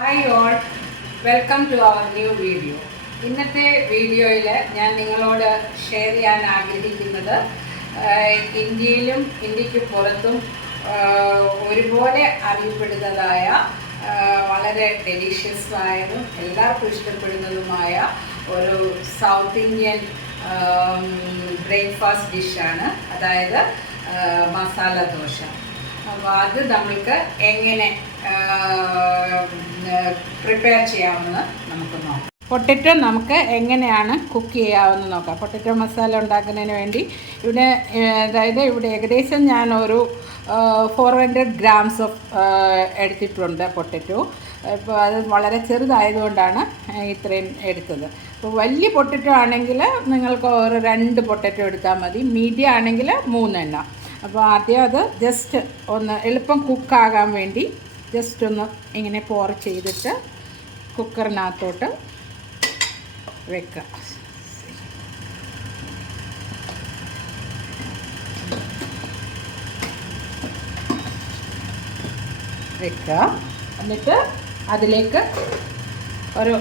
Hi all, welcome to our new video. ഇന്നത്തെ വീഡിയോയിൽ ഞാൻ നിങ്ങളോട് ഷെയർ ചെയ്യാൻ ആഗ്രഹിക്കുന്നത് ഇന്ത്യയിലും ഇന്ത്യക്ക് പുറത്തും ഒരുപോലെ അറിയപ്പെടുന്നതായ വളരെ ഡെലീഷ്യസായതും എല്ലാവർക്കും ഇഷ്ടപ്പെടുന്നതുമായ ഒരു സൗത്ത് ഇന്ത്യൻ ബ്രേക്ക്ഫാസ്റ്റ് ഡിഷാണ്, അതായത് മസാല ദോശ. അപ്പോൾ അത് നമ്മൾക്ക് എങ്ങനെ പ്രിപ്പയർ ചെയ്യാമെന്ന് നമുക്ക് നോക്കാം. പൊട്ടറ്റോ നമുക്ക് എങ്ങനെയാണ് കുക്ക് ചെയ്യാമെന്ന് നോക്കാം. പൊട്ടറ്റോ മസാല ഉണ്ടാക്കുന്നതിന് വേണ്ടി ഇവിടെ ഏകദേശം ഞാൻ ഒരു 400 grams എടുത്തിട്ടുണ്ട് പൊട്ടറ്റോ. ഇപ്പോൾ അത് വളരെ ചെറുതായതുകൊണ്ടാണ് ഇത്രയും എടുത്തത്. ഇപ്പോൾ വലിയ പൊട്ടറ്റോ ആണെങ്കിൽ നിങ്ങൾക്ക് ഒരു 2 പൊട്ടറ്റോ എടുത്താൽ മതി. മീഡിയം ആണെങ്കിൽ 3 എണ്ണം. അപ്പോൾ ആദ്യം അത് ജസ്റ്റ് ഒന്ന് എളുപ്പം കുക്കാകാൻ വേണ്ടി ജസ്റ്റ് ഒന്ന് ഇങ്ങനെ പോർ ചെയ്തിട്ട് കുക്കറിനകത്തോട്ട് വെക്കുക. എന്നിട്ട് അതിലേക്ക് ഒരു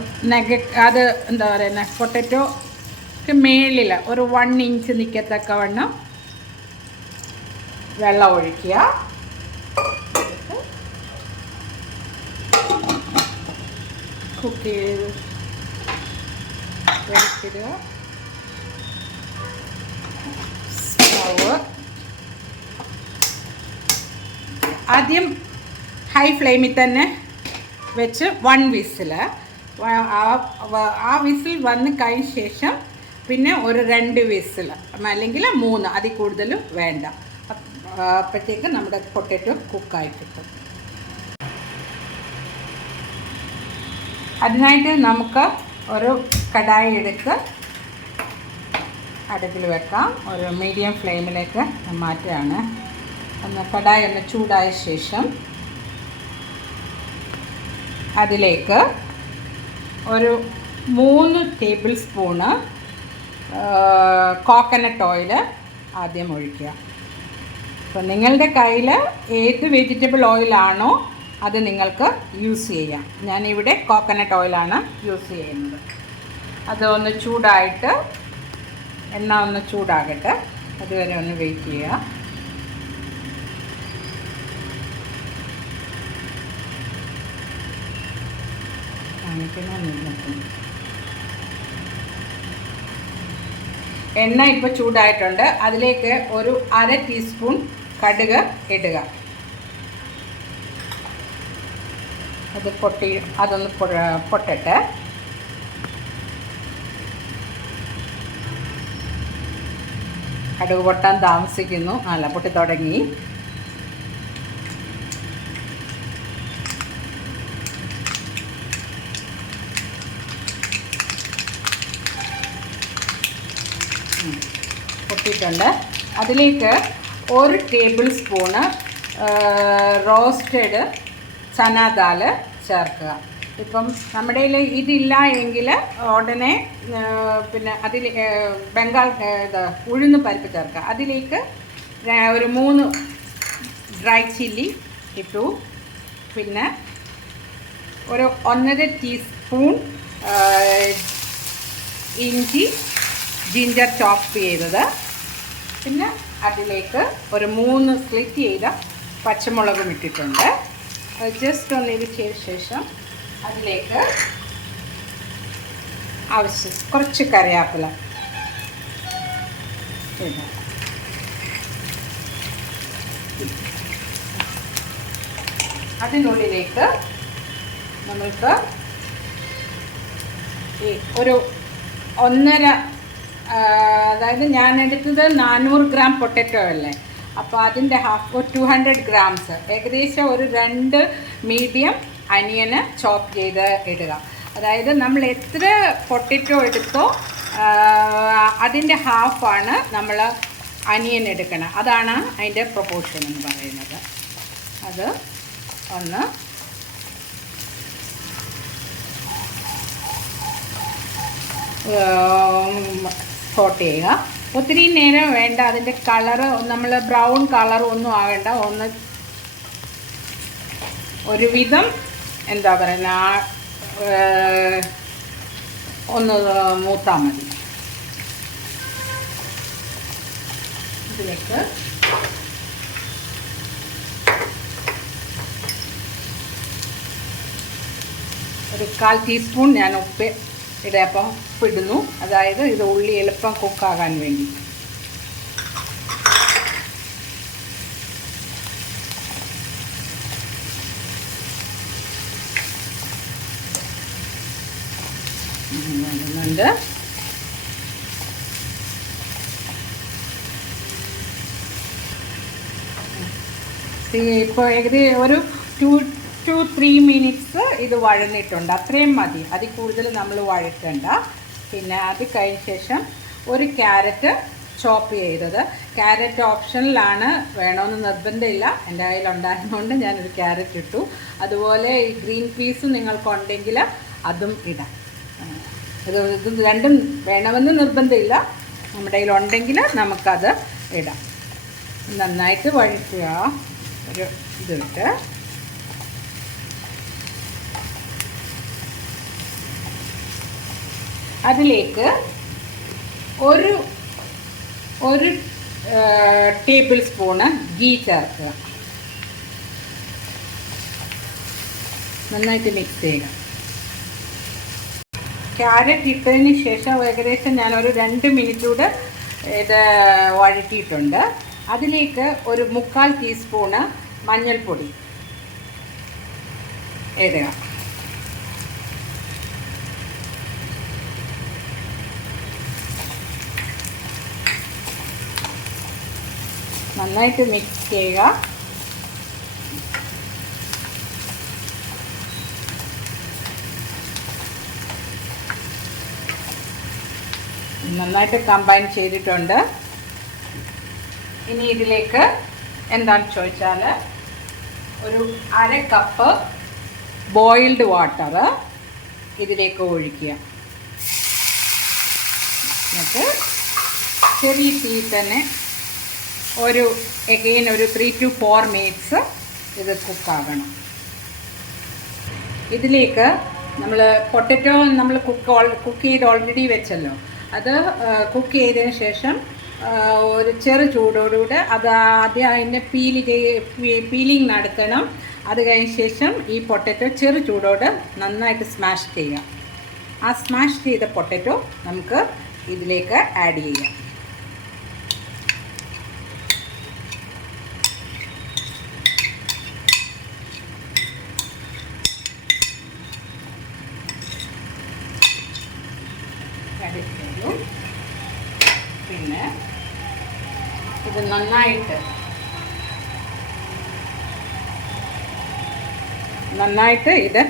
അത് എന്താ പറയുക, പൊട്ടറ്റോക്ക് മേളിൽ ഒരു 1 ഇഞ്ച് നിൽക്കത്തക്കവണ്ണം വെള്ളം ഒഴിക്കുക. കുക്ക് ചെയ്ത് വെച്ചിടുക. സ്റ്റവ് ആദ്യം ഹൈ ഫ്ലെയിമിൽ തന്നെ വെച്ച് 1 വിസിൽ, ആ വിസിൽ വന്ന് കഴിഞ്ഞ ശേഷം പിന്നെ ഒരു 2 വിസിൽ അല്ലെങ്കിൽ 3, അതിൽ കൂടുതൽ വേണ്ട. അപ്പോഴത്തേക്ക് നമ്മുടെ പൊട്ടറ്റോ കുക്കായി കിട്ടും. അതിനായിട്ട് നമുക്ക് ഒരു കടായി എടുത്ത് അടുപ്പിൽ വെക്കാം. ഒരു മീഡിയം ഫ്ലെയിമിലേക്ക് മാറ്റുകയാണ്. കടായി ഒന്ന് ചൂടായ ശേഷം അതിലേക്ക് ഒരു 3 ടേബിൾ സ്പൂണ് കോക്കനട്ട് ഓയിൽ ആദ്യം ഒഴിക്കുക. അപ്പോൾ നിങ്ങളുടെ കയ്യിൽ ഏത് വെജിറ്റബിൾ ഓയിലാണോ അത് നിങ്ങൾക്ക് യൂസ് ചെയ്യാം. ഞാനിവിടെ കോക്കനട്ട് ഓയിലാണ് യൂസ് ചെയ്യുന്നത്. അതൊന്ന് ചൂടായിട്ട് എണ്ണ ഒന്ന് ചൂടാകട്ടെ, അതുവരെ ഒന്ന് വെയിറ്റ് ചെയ്യുക. എണ്ണ ഇപ്പോൾ ചൂടായിട്ടുണ്ട്. അതിലേക്ക് ഒരു 1/2 ടീസ്പൂൺ കടുക് ഇടുക. അതൊന്ന് പൊട്ടട്ടെ. കടുക് പൊട്ടാൻ താമസിക്കുന്നു. പൊട്ടി തുടങ്ങി. പൊട്ടിയിട്ടുണ്ട്. അതിലേക്ക് 1 table spoon roasted chana dal ചേർക്കുക. ഇപ്പം നമ്മുടെ കയ്യിൽ ഇതില്ല എങ്കിൽ ഉടനെ പിന്നെ അതിൽ ബംഗാൾ ഉഴുന്ന് പരിപ്പ് ചേർക്കുക. അതിലേക്ക് ഒരു 3 ഡ്രൈ ചില്ലി ഇട്ടു. പിന്നെ ഒരു 1.5 ടീസ്പൂൺ ഇഞ്ചി ജിഞ്ചർ ചോപ്പ് ചെയ്തത്. പിന്നെ അതിലേക്ക് ഒരു 3 സ്ലിറ്റ് ചെയ്ത പച്ചമുളകും ഇട്ടിട്ടുണ്ട്. ജസ്റ്റ് ഒന്ന് ഇരിച്ച ശേഷം അതിലേക്ക് കുറച്ച് കറിവേപ്പില ഇടാം. അതിനുള്ളിലേക്ക് നമ്മൾക്ക് ഒരു 1.5, അതായത് ഞാൻ എടുത്തത് 400 ഗ്രാം പൊട്ടറ്റോ അല്ലേ, അപ്പോൾ അതിൻ്റെ ഹാഫ് 200 grams, ഏകദേശം ഒരു 2 മീഡിയം അനിയന് ചോപ്പ് ചെയ്ത് ഇടുക. അതായത് നമ്മൾ എത്ര പൊട്ടറ്റോ എടുത്തോ അതിൻ്റെ ഹാഫാണ് നമ്മൾ അനിയൻ എടുക്കണം. അതാണ് അതിൻ്റെ പ്രൊപ്പോർഷൻ എന്ന് പറയുന്നത്. അത് ഒന്ന് സോട്ട് ചെയ്യുക. ഒത്തിരി നേരം വേണ്ട. അതിൻ്റെ കളറ് നമ്മൾ ബ്രൗൺ കളർ ഒന്നും ആവേണ്ട. ഒരുവിധം എന്താ പറയുക, ഒന്ന് മൂത്താൽ മതി. ഇതിലേക്ക് ഒരു 1/4 ടീസ്പൂൺ ഞാൻ ഉപ്പ് ഇടയപ്പം ഉപ്പിടുന്നു. അതായത് ഇത് ഉള്ളി എളുപ്പം കുക്കാകാൻ വേണ്ടി. വരുന്നുണ്ട്. ഇപ്പോൾ ഏകദേശം ഒരു 2-3 മിനിറ്റ്സ് ഇത് വഴന്നിട്ടുണ്ട്. അത്രയും മതി, അതിൽ കൂടുതൽ നമ്മൾ വഴറ്റണ്ട. പിന്നെ അത് കഴിഞ്ഞ ശേഷം ഒരു ക്യാരറ്റ് ചോപ്പ് ചെയ്തത്. ക്യാരറ്റ് ഓപ്ഷനിലാണ്, വേണമെന്ന് നിർബന്ധമില്ല. എൻ്റെ കയ്യിലുണ്ടായിരുന്നുകൊണ്ട് ഞാനൊരു ക്യാരറ്റ് ഇട്ടു. അതുപോലെ ഈ ഗ്രീൻ പീസ് നിങ്ങൾക്കുണ്ടെങ്കിൽ അതും ഇടാം. ഇത് രണ്ടും വേണമെന്ന് നിർബന്ധമില്ല. നമ്മുടെ കയ്യിലുണ്ടെങ്കിൽ നമുക്കത് ഇടാം. നന്നായിട്ട് വഴറ്റുക. ഒരു ഇതിട്ട് അതിലേക്ക് ഒരു ടേബിൾ സ്പൂണ് ഗീ ചേർക്കുക. നന്നായിട്ട് മിക്സ് ചെയ്യുക. ക്യാരറ്റ് ഇട്ടതിന് ശേഷം ഏകദേശം ഞാനൊരു 2 മിനിറ്റ് കൂടെ ഇത് വഴറ്റിയിട്ടുണ്ട്. അതിലേക്ക് ഒരു 3/4 ടീസ്പൂണ് മഞ്ഞൾപ്പൊടി ഇടുക. നന്നായിട്ട് മിക്സ് ചെയ്യുക. നന്നായിട്ട് കമ്പൈൻ ചെയ്തിട്ടുണ്ട്. ഇനി ഇതിലേക്ക് എന്താണെന്ന് ചോദിച്ചാൽ ഒരു 1/2 കപ്പ് ബോയിൽഡ് വാട്ടർ ഇതിലേക്ക് ഒഴിക്കുക. എന്നിട്ട് ചെറിയ തീയിൽ തന്നെ ഒരു 3 to 4 മിനിറ്റ്സ് ഇത് കുക്കാകണം. ഇതിലേക്ക് നമ്മൾ പൊട്ടറ്റോ നമ്മൾ കുക്ക് ചെയ്ത് ഓൾറെഡി വെച്ചല്ലോ, അത് കുക്ക് ചെയ്തതിന് ശേഷം ഒരു ചെറു ചൂടോടുകൂടെ അത് ആദ്യം അതിൻ്റെ പീലിംഗ് നടത്തണം. അത് കഴിഞ്ഞ ശേഷം ഈ പൊട്ടറ്റോ ചെറു ചൂടോടെ നന്നായിട്ട് സ്മാഷ് ചെയ്യുക. ആ സ്മാഷ് ചെയ്ത പൊട്ടറ്റോ നമുക്ക് ഇതിലേക്ക് ആഡ് ചെയ്യാം. പിന്നെ ഇത് നന്നായിട്ട് ഇത്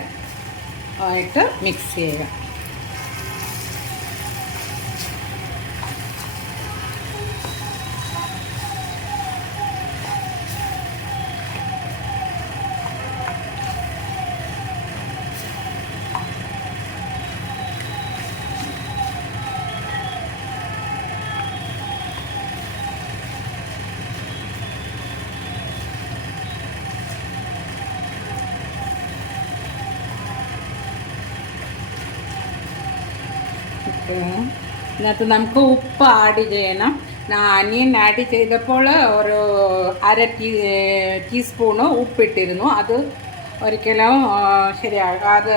ആയിട്ട് മിക്സ് ചെയ്യുക. ഇതിനകത്ത് നമുക്ക് ഉപ്പ് ആഡ് ചെയ്യണം. അനിയൻ ആഡ് ചെയ്തപ്പോൾ ഒരു 1/2 ടീസ്പൂണ് ഉപ്പിട്ടിരുന്നു. അത് ഒരിക്കലും ശരിയാകാതെ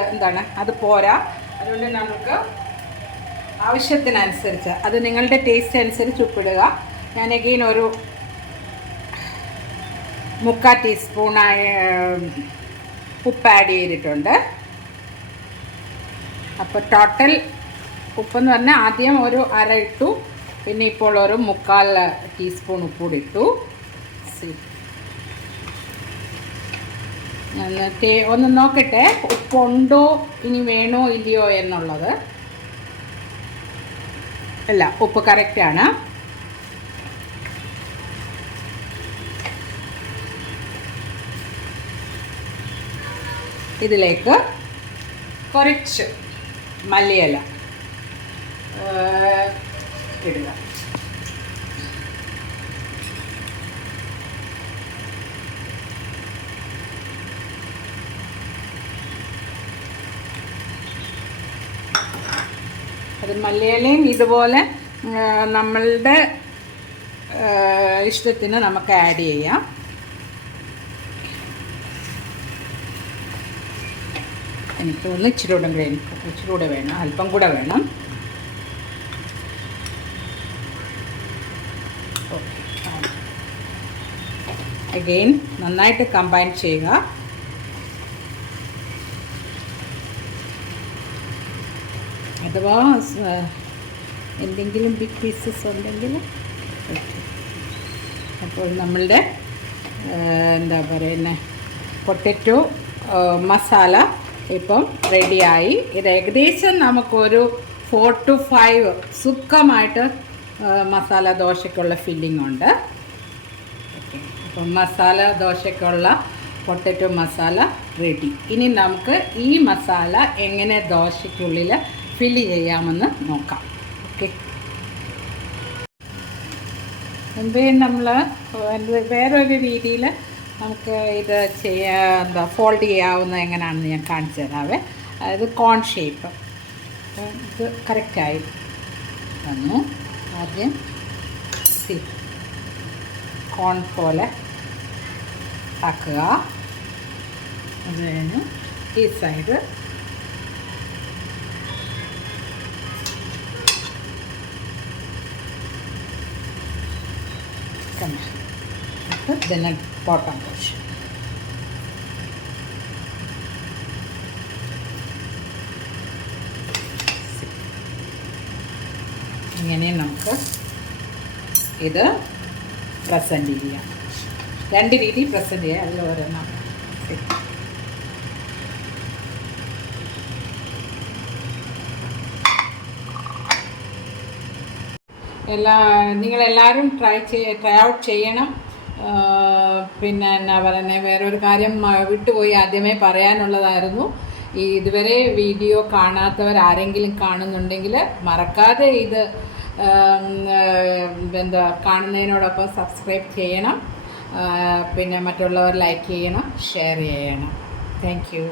അത് പോരാ. അതുകൊണ്ട് നമുക്ക് ആവശ്യത്തിനനുസരിച്ച്, അത് നിങ്ങളുടെ ടേസ്റ്റ് അനുസരിച്ച് ഉപ്പിടുക. ഞാൻ അഗെയിൻ ഒരു 3/4 ടീസ്പൂൺ ഉപ്പ് ആഡ് ചെയ്തിട്ടുണ്ട്. അപ്പോൾ ടോട്ടൽ ഉപ്പെന്ന് പറഞ്ഞാൽ ആദ്യം ഒരു 1/2 ഇട്ടു, പിന്നെ ഇപ്പോൾ ഒരു 3/4 ടീസ്പൂൺ ഉപ്പൂടി ഇട്ടു. എന്നിട്ട് ഒന്ന് നോക്കട്ടെ ഉപ്പുണ്ടോ ഇനി വേണോ ഇല്ലയോ എന്നുള്ളത്. അല്ല, ഉപ്പ് കറക്റ്റാണ്. ഇതിലേക്ക് കുറച്ച് മല്ലിയില ഇടുക. അത് മല്ലിയിലയും ഇതുപോലെ നമ്മളുടെ ഇഷ്ടത്തിന് നമുക്ക് ആഡ് ചെയ്യാം. എനിക്ക് തോന്നുന്നു ഇച്ചിരി കൂടെ വേണം, അല്പം കൂടെ വേണം. ഓക്കെ, അഗെയിൻ നന്നായിട്ട് കമ്പൈൻ ചെയ്യുക. അഥവാ എന്തെങ്കിലും ബിഗ് പീസസ് ഉണ്ടെങ്കിൽ അപ്പോൾ നമ്മളുടെ എന്താ പറയുന്നത് പൊട്ടറ്റോ മസാല ഇപ്പം റെഡിയായി. ഇത് ഏകദേശം നമുക്കൊരു 4 to 5 സുഖമായിട്ട് മസാല ദോശയ്ക്കുള്ള ഫില്ലിംഗ് ഉണ്ട്. ഓക്കെ, അപ്പം മസാല ദോശയ്ക്കുള്ള പൊട്ടറ്റോ മസാല റെഡി. ഇനി നമുക്ക് ഈ മസാല എങ്ങനെ ദോശയ്ക്കുള്ളിൽ ഫില്ല് ചെയ്യാമെന്ന് നോക്കാം. ഓക്കെ, മുമ്പേ നമ്മൾ വേറൊരു രീതിയിൽ നമുക്ക് ഇത് ഫോൾഡ് ചെയ്യാവുന്ന എങ്ങനെയാണെന്ന് ഞാൻ കാണിച്ചു തരാവേ. അതായത് കോൺ ഷേപ്പ് ഇത് കറക്റ്റായി വന്നു. ആദ്യം കോൺ പോലെ ആക്കുക. അത് കഴിഞ്ഞ് ഈ സൈഡ് then bottom portion. ഇങ്ങനെ നമുക്ക് ഇത് പ്രസൻറ്റ് ചെയ്യാം. 2 രീതി പ്രസൻറ്റ് ചെയ്യാം, അതിൽ ഒരെണ്ണം. നിങ്ങളെല്ലാവരും ട്രൈ ഔട്ട് ചെയ്യണം. പിന്നെ എന്നാ പറയുന്നത്, വേറൊരു കാര്യം വിട്ടുപോയി ആദ്യമേ പറയാനുള്ളതായിരുന്നു. ഇതുവരെ വീഡിയോ കാണാത്തവർ ആരെങ്കിലും കാണുന്നുണ്ടെങ്കിൽ മറക്കാതെ ഇത് കാണുന്നതിനോടൊപ്പം സബ്സ്ക്രൈബ് ചെയ്യണം. പിന്നെ മറ്റുള്ളവർ ലൈക്ക് ചെയ്യണം, ഷെയർ ചെയ്യണം. Thank you.